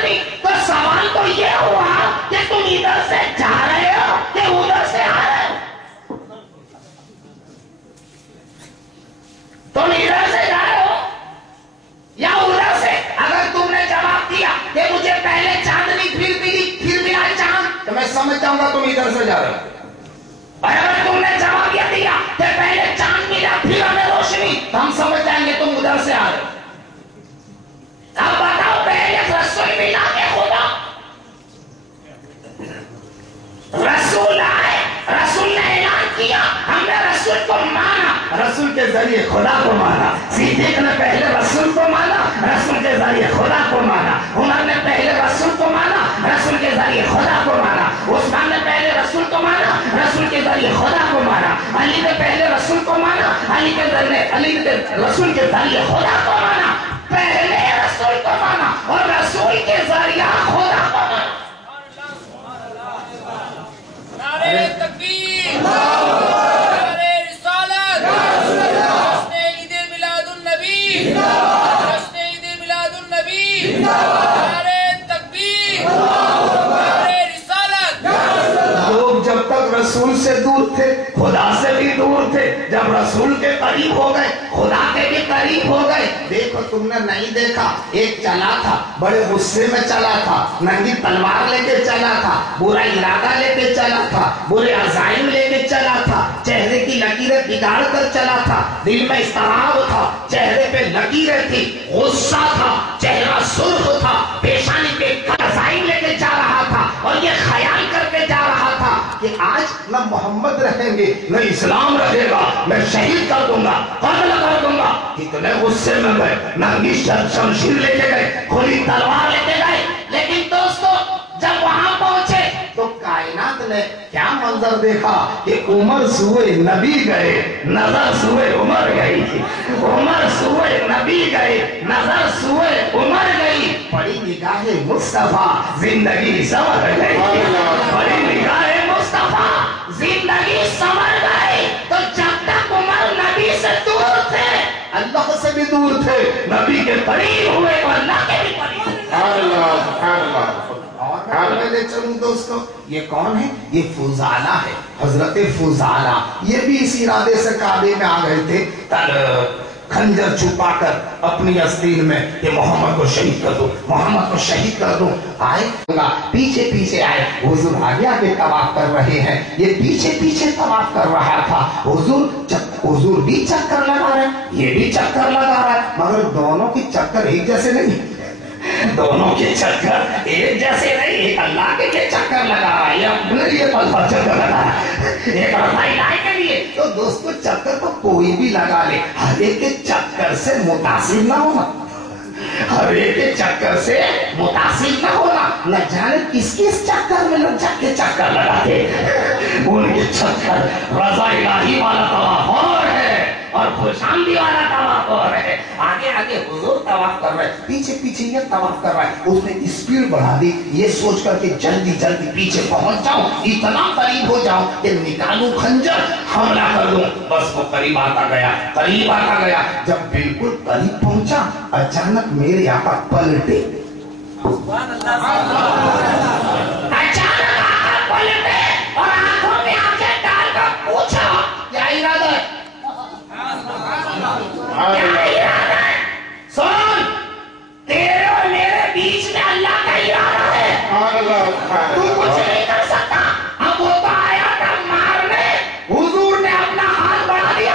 नहीं। तो सवाल तो ये हुआ कि तुम इधर से जा रहे हो कि उधर से आ रहे हो? तुम इधर से जा रहे हो या उधर से? अगर तुमने जवाब दिया कि मुझे पहले चांदनी फिर मिला चांद, तो मैं समझ जाऊंगा तुम इधर से जा रहे हो। और अगर तुमने जवाब यह दिया कि पहले चांद मिला फिर हमें रोशनी, तो हम समझ जाएंगे तुम उधर से आ रहे हो। अब बताओ, पहले रसूल मिला के खुदा? रसूल आए, रसूल ने ऐलान किया, हमने रसूल को माना, रसूल के जरिए खुदा को माना। सिद्दीक ने पहले रसूल को माना, रसूल के जरिए खुदा को माना। उमर ने पहले रसूल को माना, रसूल के जरिए खुदा को माना। उस्मान ने पहले रसूल को माना, रसूल के जरिए खुदा को माना। अली ने पहले रसूल को माना, अली के रसूल के जरिए खुदा को माना। पहले रसूल को माना और रसूल के जरिए खुदा को माना। नारे तकबीर, नारे रिसालत, जश्न ईद मिलादुन नबी, जश्न ईद मिलादुन नबी, नारे तकबीर, नारे रिसालत। लोग जब तक रसूल से दूर थे, खुदा से भी दूर थे। जब रसूल के करीब हो गए, खुदा के भी करीब हो गए। देखो, तुमने नहीं देखा, एक चला था, बड़े गुस्से में चला था, नंगी तलवार लेके चला था, बुरा इरादा लेके चला था, बुरे अज़ाइम लेके चला था, चेहरे की लकीरें बिगाड़ कर चला था, दिल में इस्तराब था, चेहरे पे लकीरें थी, गुस्सा था, चेहरा सुर्ख था, पेशानी पे अज़ाइम लेके जा रहा था और ये ख्याल करके जा रहा था कि आज न मोहम्मद रहेंगे न इस्लाम रहेगा, मैं शहीद कर दूंगा, कत्ल कर दूंगा। इतने गुस्से में गए, नंगी शमशीर लेके गए, खुली तलवार लेके गए। लेकिन दोस्तों, जब वहां पहुंचे तो कायनात ने क्या मंजर देखा कि उमर सुए नबी गए, नजर सुए उमर गई। उमर सुए नबी गए, नजर सुए उमर गई। बड़ी निगाहे मुस्तफा, जिंदगी संवर गई। बड़ी निगाहे मुस्तफा, जिंदगी संवर गई। तो जब तक उमर नबी से दूर थे, अल्लाह से भी दूर थे, नबी के करीब हुए तो अल्लाह के भी करीब। और मैं ले चलूं दोस्तों, ये कौन है? ये फुजाला है, हजरत फुजाला। ये भी इस इरादे से काबे में आ गए थे, खंजर छुपाकर अपनी आस्तीन में कि मोहम्मद को शहीद कर दो, मोहम्मद को शहीद कर दो। आए, पीछे पीछे आए, हुजूर आगे आगे तवाफ कर रहे हैं, ये पीछे पीछे तवाफ कर रहा था। हुजूर भी चक्कर लगा रहे, ये भी चक्कर लगा रहा है, मगर दोनों की चक्कर एक जैसे नहीं, दोनों के चक्कर एक जैसे नहीं। एक अल्लाह के लिए चक्कर लगा रहा है, अपने लिए चक्कर लगा रहा है, एक अल्लाह के लिए। तो दोस्तों, चक्कर तो कोई भी लगा ले, हर एक के चक्कर से मुतासिर ना होना, हर एक के चक्कर से मुतासिर ना होना। न जाने किस किस चक्कर में लोग जाके चक्कर लगाते, उनके चक्कर रज़ा इलाही वाला तवाफ और है और खुशामदी वाला तवाफ और है। आगे आगे हुजूर तवाफ कर रहे, पीछे पीछे ये तवाफ कर रहा है। उसने स्पीड बढ़ा दी, ये सोच करके जल्दी जल्दी पीछे पहुंच जाऊं, इतना करीब हो जाऊं कि निकालूं खंजर, हमला कर दूं। बस वो करीब आता गया, करीब आता गया। जब बिल्कुल करीब पहुंचा, अचानक मेरे आका पलटे, अचानक आका पलटे और आंखों में आंखें डालकर पूछा, क्या इरादा है? सुन, तेरे और मेरे बीच में अल्लाह का इरादा है, तू कुछ नहीं कर सकता। अब वो तो आया था मारने, हुजूर ने अपना हाथ बढ़ा दिया,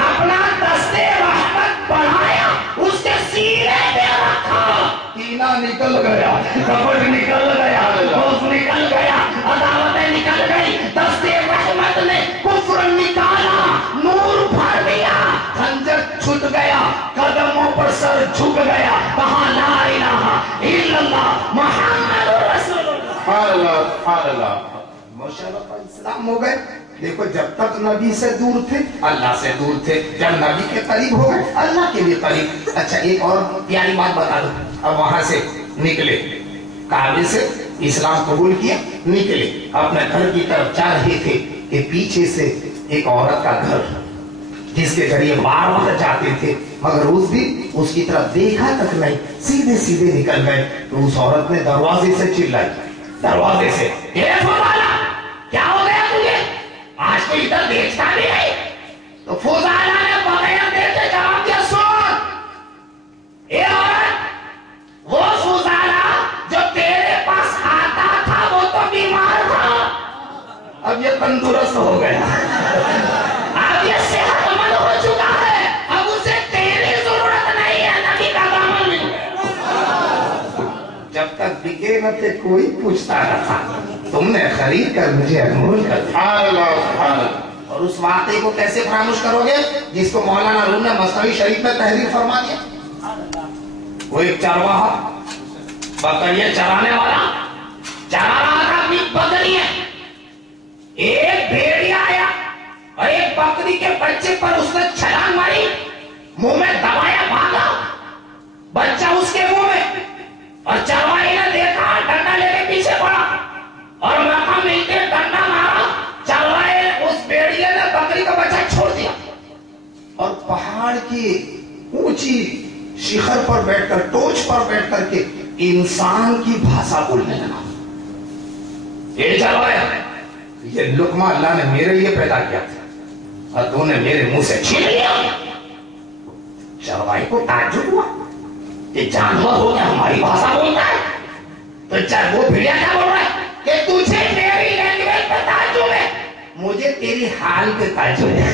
अपना दस्ते रहमत बढ़ाया, उसके सीने पे रखा, सीना निकल गया, कपड़ निकल गया, रोज निकल गया, अदावतें निकल गई, दस्ते रहमत ने कुफ्र निकाला, नूर भर दिया, खंजर छूट गया, कदमों पर सर झुक गया, कहा ला इलाहा इल्लल्लाह मुहम्मदुर रसूलुल्लाह। माशाअल्लाह, इस्लाम हो गए। देखो, जब तक नबी से दूर थे, अल्लाह से दूर थे, जब नबी के करीब हो गए, अल्लाह के भी करीब। अच्छा, एक और प्यारी बात बता दो। अब वहां से निकले, काबे से इस्लाम कबूल किया, निकले, अपने घर की तरफ जा रहे थे कि पीछे से एक औरत का घर, جس کے ذریعے بار بار جاتے تھے، مگر اس دن اس کی طرف دیکھا تک نہیں، سیدھے سیدھے نکل گئے۔ تو اس عورت نے دروازے سے چلائی، دروازے سے، کیا ہو گیا تجھے؟ آج تو ادھر دیکھتا بھی نہیں۔ تو فضالہ نے بغیر دیکھے جواب دیا، سن اے عورت، وہ فضالہ جو تیرے پاس آتا تھا وہ تو بیمار تھا، اب یہ تندرست ہو گیا، اب یہ صحت مند ہو چکا ہے، اب اسے تیری ضرورت نہیں ہے، نبی کا دامن مل گیا۔ جب تک بکے نہ تھے کوئی پوچھتا نہ تھا، تم نے خرید کر مجھے انمول کر دیا۔ اور اس واقعے کو کیسے فراموش کرو گے جس کو مولانا روم نے مثنوی شریف میں تحریر فرما دیا؟ وہ ایک چرواہا بکریاں چرانے والا چرا رہا تھا اپنی بکریاں، ایک بھیڑیا آیا اور ایک بکری کے بچے پر اس نے چھلانگ ماری، منہ میں دبایا، بھاگا، بچہ اس کے منہ میں، اور چرواہے نے دیکھا، ڈنڈا لے کے پیچھے پڑا اور موقع ملتے ڈنڈا مارا، چرواہے اس بھیڑیے نے بکری کا بچہ چھوڑ دیا اور پہاڑ کی اونچی شیخر پر بیٹھ کر، ٹوچ پر بیٹھ کر کے انسان کی بھاشا بولنے لگا۔ یہ چرواہا، یہ لقمہ اللہ نے میرے لیے پیدا کیا تھا اور تو نے میرے منہ سے چھین لیا۔ چرواہے کو تعجب ہوا کہ جانور ہو کے ہماری بھاشا بولتا ہے، تو وہ بھیڑیا کیا بول رہا ہے کہ تجھے میری لینگویج پہ تعجب ہے؟ مجھے تیری حال پہ تعجب ہے،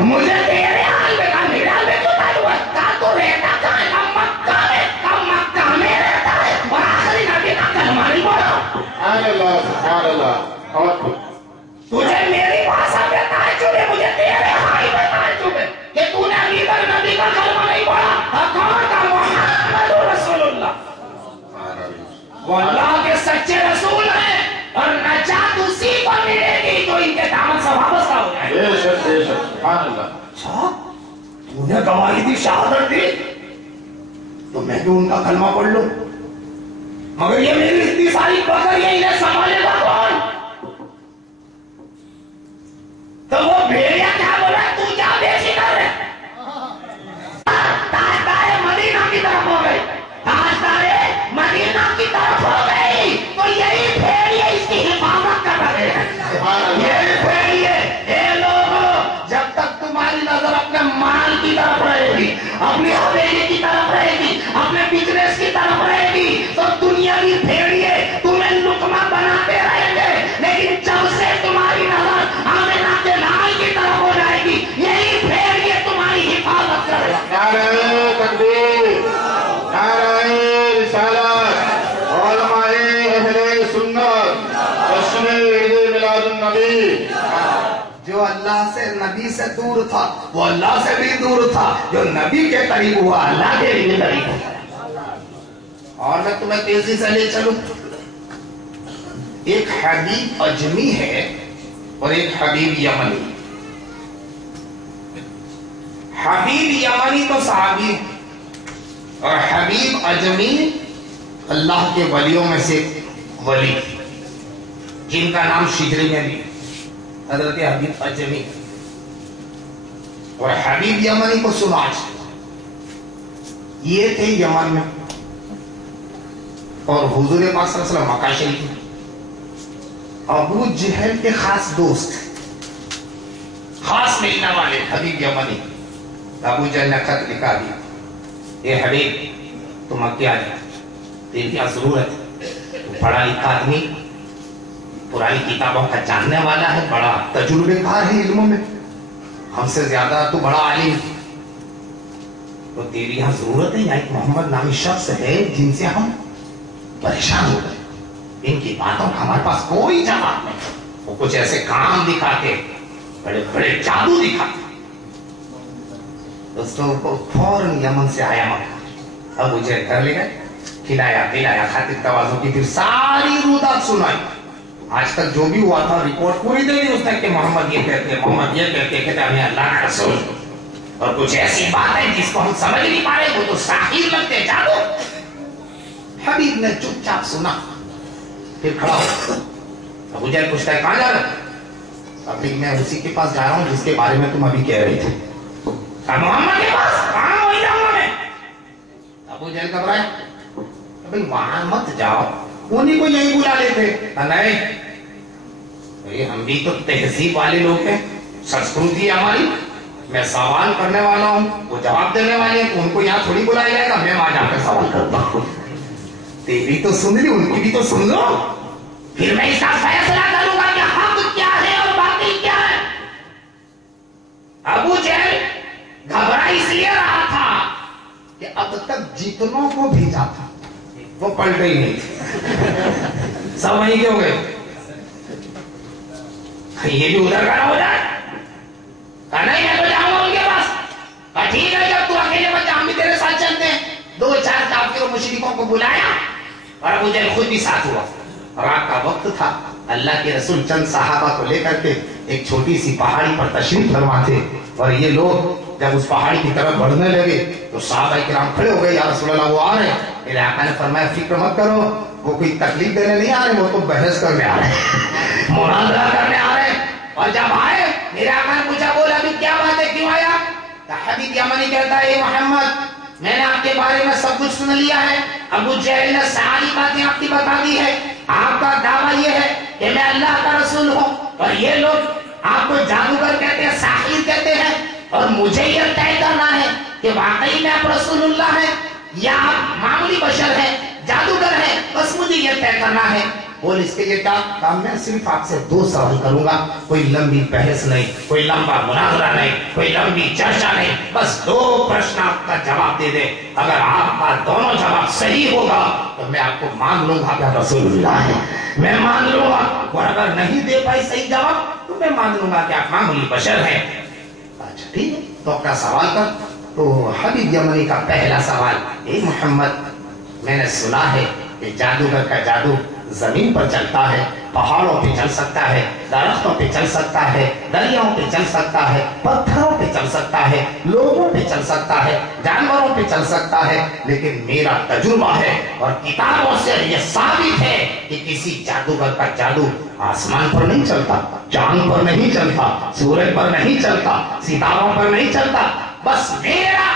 مجھے تیرے حال پہ کیوں تعجب ہے؟ کہا تو رہتا کہاں ہے؟ مکہ میں، کہا مکہ میں رہتا ہے اور آخری نبی کا کلمہ نہیں بولا۔ سبحان اللہ۔ تجھے میری بھاشا پہ تعجب ہے، مجھے تیرے حال پہ تعجب ہے کہ تو نے ابھی تک نبی کا کلمہ نہیں پڑھا۔ کہاں کا محمد رسول اللہ، وہ اللہ کے سچے رسول ہیں اور نجات اسی کو ملے گی جو ان کے دامن سے وابستہ ہو جائے۔ بے شک بے شک، سبحان اللہ۔ اچھا تو نے گواہی دی، شہادت دی، تو میں بھی ان کا کلمہ پڑھ لوں، مگر یہ میری اتنی ساری بکریاں انہیں سنبھالے گا کون؟ تو وہ بھیڑیا کیا بولا، تو کیا بیچی کر رہے؟ تاجدار مدینہ کی طرف ہو گئی، تاجدار مدینہ کی طرف ہو گئی، تو یہی بھیڑیے اس کی حفاظت کر رہے ہیں۔ یہی بھیڑیے، اے لوگوں، جب تک تمہاری نظر اپنے مال کی طرف رہے گی، اپنی حویلی کی طرف رہے گی، اپنے بزنس کی طرف رہے گی، تو دنیاوی بھیڑیے تمہیں لقمہ بناتے رہیں گے، لیکن جب سے تمہاری نظر آمنہ کے لال کی طرف ہو جائے گی، یہی بھیڑیے تمہاری حفاظت کرے گا۔ نعرہ تکبیر، نعرہ رسالت، علماء اہل سنت، جشن عید میلاد النبی۔ جو اللہ سے، نبی سے دور تھا وہ اللہ سے بھی دور تھا، جو نبی کے قریب ہوا اللہ کے بھی قریب ہوا۔ اور میں تمہیں تیزی سے لے چلوں، ایک حبیب اجمی ہے اور ایک حبیب یمنی۔ حبیب یمنی تو صحابی اور حبیب اجمی اللہ کے ولیوں میں سے ولی، جن کا نام شجری میں بھی حضرت حبیب اجمی اور حبیب یمنی کو سنا۔ یہ تھے یمن میں اور حضور پاک صلی اللہ علیہ وسلم مکہ شریف میں ابو جہل کے خاص دوست، خاص ملنے والے حبیب یمنی۔ ابو جہل نے خط لکھا دیا، اے حبیب تو مکہ آ جا، تیری کیا ضرورت ہے؟ تو پڑھا لکھا آدمی، پرانی کتابوں کا جاننے والا ہے، بڑا تجربے کار ہے علموں میں، ہم سے زیادہ تو بڑا عالم، تو تیری یہاں ضرورت ہے؟ یہاں ایک محمد نامی شخص ہے جن سے ہم پریشان ہو گئے، ان کی باتوں کا ہمارے پاس کوئی جواب نہیں، وہ کچھ ایسے کام دکھاتے، بڑے بڑے جادو دکھاتے۔ دوستوں کو فوراً یمن سے آیا مکہ، اب مجھے گھر لے گئے، کھلایا پلایا، خاطر توازوں کی، پھر ساری رودات سنائی۔ آج تک جو بھی ہوا تھا رپورٹ پوری دے دی اس تک کہ محمد یہ کہتے، محمد یہ کہتے، کہتے ہمیں اللہ کا رسول، اور کچھ ایسی بات ہے جس کو ہم سمجھ نہیں پا رہے، وہ تو ساحر لگتے، جادو۔ حبیب نے چپ چاپ سنا، پھر کھڑا ہو، ابو جہل پوچھتا ہے کہاں جا رہے؟ अभी मैं उसी के पास जा रहा हूँ जिसके बारे में तुम अभी कह रही थी। मोहम्मद के पास? कहाँ वही जाऊंगा मैं। अबू जहल घबराए, भाई वहां मत जाओ, उन्हीं को यही बुला लेते। नहीं, अरे हम भी तो तहजीब वाले लोग हैं, संस्कृति है हमारी। मैं सवाल करने वाला हूँ, वो जवाब देने वाले हैं, तो उनको यहाँ थोड़ी बुलाया जाएगा। मैं वहां जाकर सवाल करता हूँ। तेरी तो सुन ली, उनकी भी तो सुन लो, फिर मैं इसका फैसला करूंगा कि हक क्या है और बातिल क्या है। अबू जहल घबरा इसलिए रहा था कि अब तक जितनों को भेजा था वो पलटे ही नहीं थे, सब वहीं क्यों गए। ये भी उधर खड़ा हो जाए, नहीं मैं तो जाऊंगा उनके पास। ठीक है, जब तू अकेले बच्चा, हम भी तेरे साथ चलते हैं। 2-4 काफिर और मुशरिकों को बुलाया और अबू जहल खुद भी साथ हुआ। रात का वक्त था, अल्लाह के रसूल चंद सहाबा को लेकर के एक छोटी सी पहाड़ी पर तशरीफ फरमा थे। और ये लोग जब उस पहाड़ी की तरफ बढ़ने लगे तो सहाबा किराम खड़े हो गए, या रसूल अल्लाह वो आ रहे हैं। मेरे आका ने फरमाया फिक्र मत करो, वो कोई तकलीफ देने नहीं आ रहे, वो तो बहस करने आ रहे हैं, मुनाज़रा करने आ रहे हैं। और जब आए मेरे आका ने पूछा, बोला अभी क्या बात है, क्यों आया। हबीब यमनी कहता है, मोहम्मद मैंने आपके बारे में सब कुछ सुन लिया है, अबू जहल ने सारी बातें आपकी बता दी है। आपका दावा ये है कि मैं अल्लाह का रसूल हूँ, और ये लोग आपको जादूगर कहते हैं, साहिर कहते हैं, और मुझे ये तय करना है कि वाकई में आप रसूलुल्लाह हैं या आप मामूली बशर हैं, जादूगर हैं। बस मुझे ये तय करना है। बोल इसके लिए क्या काम, मैं सिर्फ आपसे 2 सवाल करूंगा, कोई लंबी बहस नहीं, कोई लंबा मुनाज़रा नहीं, कोई लंबी चर्चा नहीं, बस 2 प्रश्न आपका जवाब दे दे। अगर आपका दोनों जवाब सही होगा तो मैं आपको मान लूंगा कि रसूलुल्लाह है, मैं मान लूंगा। और अगर नहीं दे पाई सही जवाब तो मैं मान लूंगा कि आप मामूली बशर हैं। अच्छा ठीक है, तो अपना सवाल कर। तो हबीब यमनी का पहला सवाल, ए मोहम्मद मैंने सुना है कि जादूगर का जादू जमीन पर चलता है, पहाड़ों पे चल सकता है, दरख्तों पे चल सकता है, दरियाओं पे चल सकता है, पत्थरों पे चल सकता है, लोगों पे चल सकता है, जानवरों पे चल सकता है। लेकिन मेरा तजुर्बा है और किताबों से यह साबित है कि किसी जादूगर का जादू आसमान पर नहीं चलता, चांद पर नहीं चलता, सूरज पर नहीं चलता, सितारों पर नहीं चलता। बस मेरा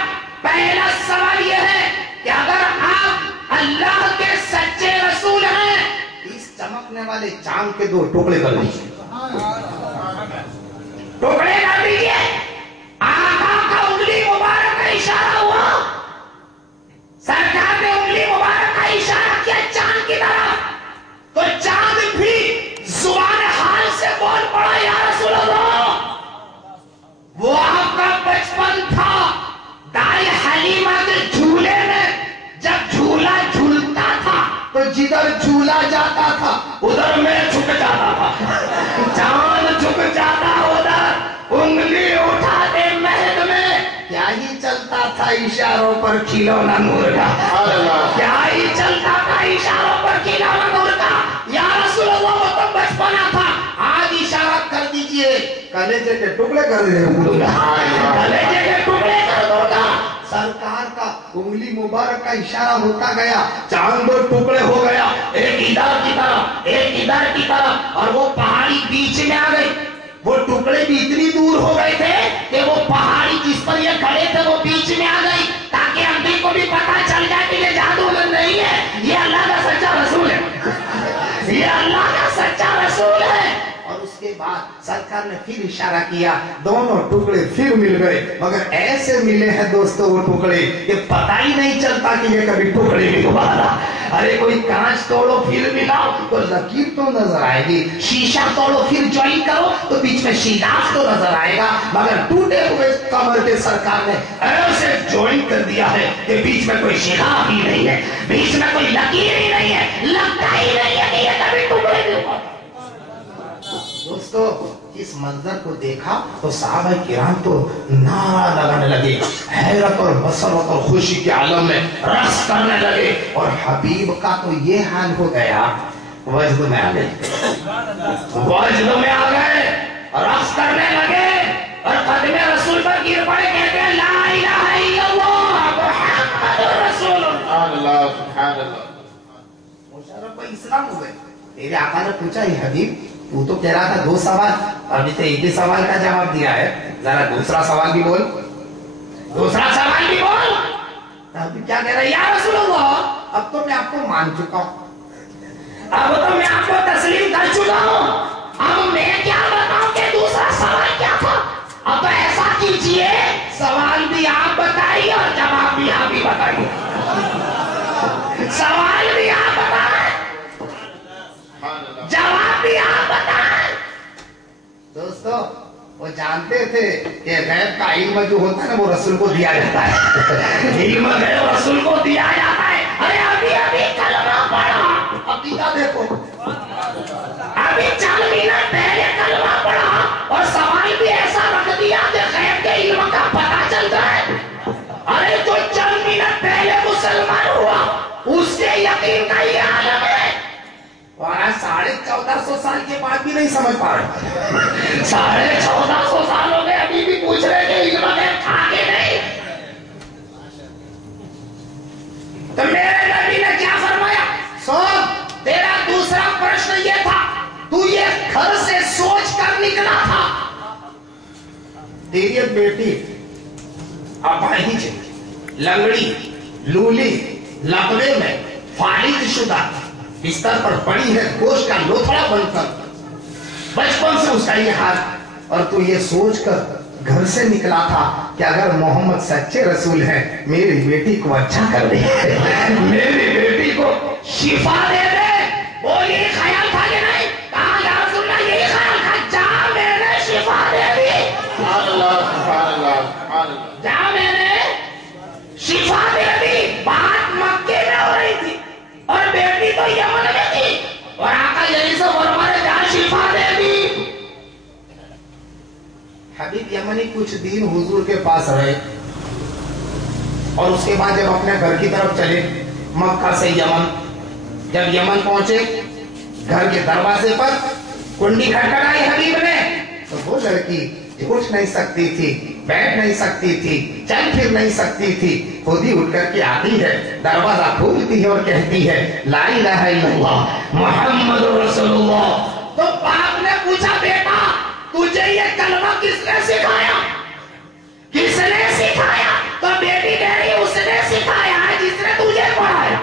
पहला सवाल यह है कि अगर आप अल्लाह के सच्चे रसूल हैं, इस चमकने वाले चांद के 2 टुकड़े कर दीजिए, टुकड़े कर दीजिए। आका का उंगली मुबारक का इशारा हुआ, सरकार ने उंगली मुबारक का इशारा किया चांद की तरफ, तो चांद भी जुबान हाल से बोल पड़ा, या रसूल अल्लाह वो आपका बचपन था, दाई हलीमा के झूले में जब झूला झूलता था तो जिधर झूला जाता था उधर मैं झुक जाता था, चांद झुक जाता उधर, उंगली उठाते महल में क्या ही चलता था इशारों पर खिलौना नूर का, क्या ही चलता था इशारों पर खिलौना नूर का। या रसूल अल्लाह वो तो बचपना था, आज इशारा कर दीजिए कलेजे के टुकड़े कर दूंगा, कलेजे के टुकड़े कर दूंगा। सरकार का उंगली मुबारक का इशारा होता गया, चांद 2 टुकड़े हो गया, एक इधर की तरफ एक इधर की तरफ, और वो पहाड़ी बीच में आ गई। वो टुकड़े भी इतनी दूर हो गए थे कि वो पहाड़ी जिस पर ये खड़े थे वो बीच में आ गई, ताकि अंधे को भी पता चल जाए कि ये जादूगर नहीं है, ये अल्लाह का सच्चा रसूल है, ये अल्लाह का सच्चा रसूल है। और उसके बाद सरकार ने फिर इशारा किया, दोनों टुकड़े फिर मिल गए, मगर ऐसे मिले हैं दोस्तों वो टुकड़े ये पता ही नहीं चलता कि ये कभी टुकड़े भी दोबारा। अरे कोई कांच तोड़ो फिर मिलाओ तो लकीर तो नजर आएगी, शीशा तोड़ो फिर ज्वाइन करो तो बीच में शीदाफ तो नजर आएगा, मगर टूटे हुए कमर के सरकार ने ऐसे ज्वाइन कर दिया है कि बीच में कोई शिकाफ ही नहीं है, बीच में कोई लकीर ही नहीं है, लगता ही नहीं है कि ये कभी टुकड़े भी होगा। दोस्तों इस मंजर को देखा तो साहबा किराम तो नारा लगाने लगे, हैरत और मसरत और खुशी के आलम में रक्स करने लगे। और हबीब का तो ये हाल हो गया, वजद में आ गए, वजद में आ गए, रक्स करने लगे और कदमे रसूल पर गिर पड़े, कहते हैं ला इलाहा इल्लल्लाह मुहम्मदुर रसूलुल्लाह, अल्लाह सुभान अल्लाह, मुशर्रफ इस्लाम हो गए। तेरे आका ने पूछा, हबीब तू तो कह रहा था 2 सवाल, अभी तो एक ही सवाल का जवाब दिया है, जरा दूसरा सवाल भी बोल, दूसरा सवाल भी बोल। अभी क्या कह रहा है? या रसूलल्लाह, अब तो मैं आपको मान चुका हूं, अब तो मैं आपको तस्लीम कर चुका हूं, अब मैं क्या बताऊं कि दूसरा सवाल क्या था? अब तो ऐसा कीजिए, सवाल भी आप बताइए और जवाब भी आप ही बताइए। सवाल भी आप बताएं, जवाब भी आप बताएं। दोस्तों, वो जानते थे कि गैब का इल्म जो होता है ना, वो रसूल को दिया जाता है। इल्म गैब रसूल को दिया जाता है। अरे अभी अभी कलमा पढ़ा, अकीदा देखो, अभी 4 मिनट पहले कलमा पढ़ा और सवाल भी ऐसा रख दिया कि गैब के इल्म का पता चलता है। अरे जो 4 मिनट पहले मुसलमान हुआ, उसके यकीन का ये आलम है, और आज 1450 साल के बाद भी नहीं समझ पा रहे। 1450 साल हो गए, अभी भी पूछ रहे कि इल्म गैब था कि नहीं। तो मेरे नबी ने क्या फरमाया? सुन, तेरा दूसरा प्रश्न ये था, तू ये घर से सोच कर निकला था, तेरी बेटी अपाहिज, लंगड़ी, लूली, लकवे में फालिज शुदा बिस्तर पर पड़ी है, गोश्त का लोथड़ा बनकर, बचपन से उसका ये हाल, और तू ये सोचकर घर से निकला था कि अगर मोहम्मद सच्चे रसूल हैं, मेरी बेटी को अच्छा कर दे, मेरी बेटी को शिफा दे दे। वो ये ख्याल था कि नहीं? कहा या रसूलल्लाह, यही ख्याल था। जा, मैंने शिफा दे दी, जा, मैंने शिफा दे दी। बात मक्के में हो रही थी और बेटी तो यमन में थी, और आका यही से फरमाया, जा शिफा दे दी। हबीब यमनी कुछ दिन हुजूर के पास रहे, और उसके बाद जब अपने घर की तरफ चले, मक्का से यमन, जब यमन पहुंचे, घर के दरवाजे पर कुंडी खटखटाई हबीब ने, तो वो लड़की उठ नहीं सकती थी, बैठ नहीं सकती थी, चल फिर नहीं सकती थी, खुद ही उठ करके आती है, दरवाजा खोलती है और कहती है, ला इलाहा इल्लल्लाह मुहम्मद रसूलुल्लाह। तो बाप ने पूछा, बेटा तुझे ये कलमा किसने सिखाया? किसने सिखाया? तो बेटी कह रही, उसने सिखाया है जिसने तुझे पढ़ाया,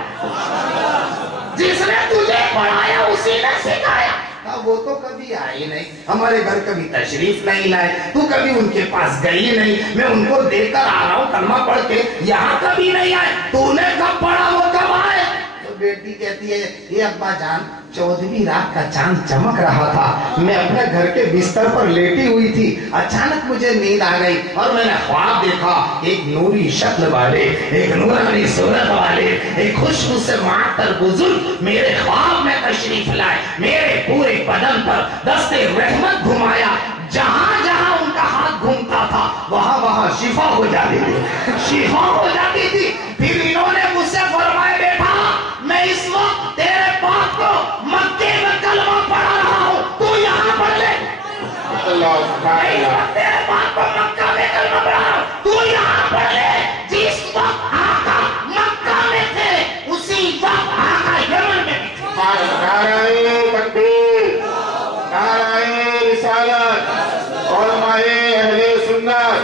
जिसने तुझे पढ़ाया उसी ने सिखाया। वो तो कभी आई नहीं, हमारे घर कभी तशरीफ नहीं लाए, तू कभी उनके पास गई नहीं, मैं उनको देखकर आ रहा हूँ कलमा पढ़ के, यहाँ कभी नहीं आए, तूने कब पढ़ा, वो कब आए? तो बेटी कहती है, ये अब्बा जान, 14वीं रात का चांद चमक रहा था, मैं अपने घर के बिस्तर पर लेटी हुई थी, अचानक मुझे नींद आ गई और मैंने ख्वाब देखा, एक नूरी शक्ल वाले, एक नूरानी सूरत वाले, एक खुशबू से मातर बुजुर्ग मेरे ख्वाब में तशरीफ लाए, मेरे पूरे बदन पर दस्ते रहमत घुमाया, जहां जहां उनका हाथ घूमता था वहां वहां शिफा हो जाती थी, शिफा हो जाती थी। फिर इन्होंने मुझसे फरमाया, बेटा मैं इस वक्त तेरे बाप को मक्के में कलमा पढ़ा रहा हूं, तू यहाँ पढ़ ले। तेरे बाप को मक्का में कलमा पढ़ा रहा हूं, तू यहाँ पढ़ ले। जिस वक्त आका मक्का में थे, उसी वक्त आका यमन में भी थे। नाराए तकबीर, नाराए रिसालत, उलमाए अहले सुन्नत,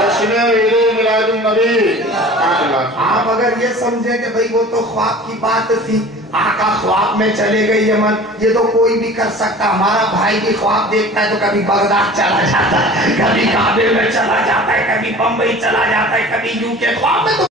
जश्न ईद मिलादुन नबी। आप अगर ये समझे कि भाई वो तो ख्वाब की बात थी, आका ख्वाब में चले गए यमन, ये तो कोई भी कर सकता, हमारा भाई भी ख्वाब देखता है तो कभी बगदाद चला जाता है, कभी काबे में चला जाता है, कभी बम्बई चला जाता है, कभी यूके ख्वाब में तो